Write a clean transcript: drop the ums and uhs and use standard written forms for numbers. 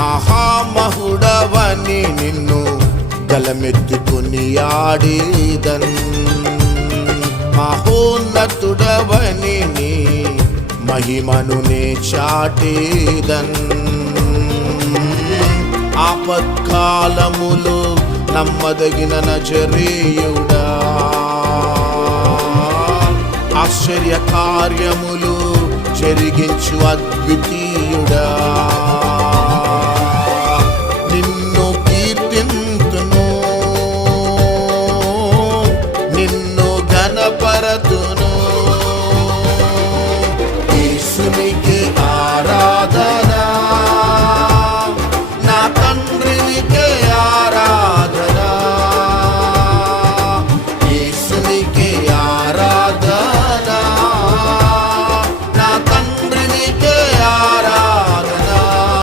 మహామహుడవని నిన్ను గలమెత్తుకుని ఆడేదన్. మహోన్నతుడవని నీ మహిమను నే చాటేదన్. ఆపత్కాలములో నమ్మదగిన నజరేయుడా, ఆశ్చర్య కార్యములు జరిగించు అద్వితీయుడా,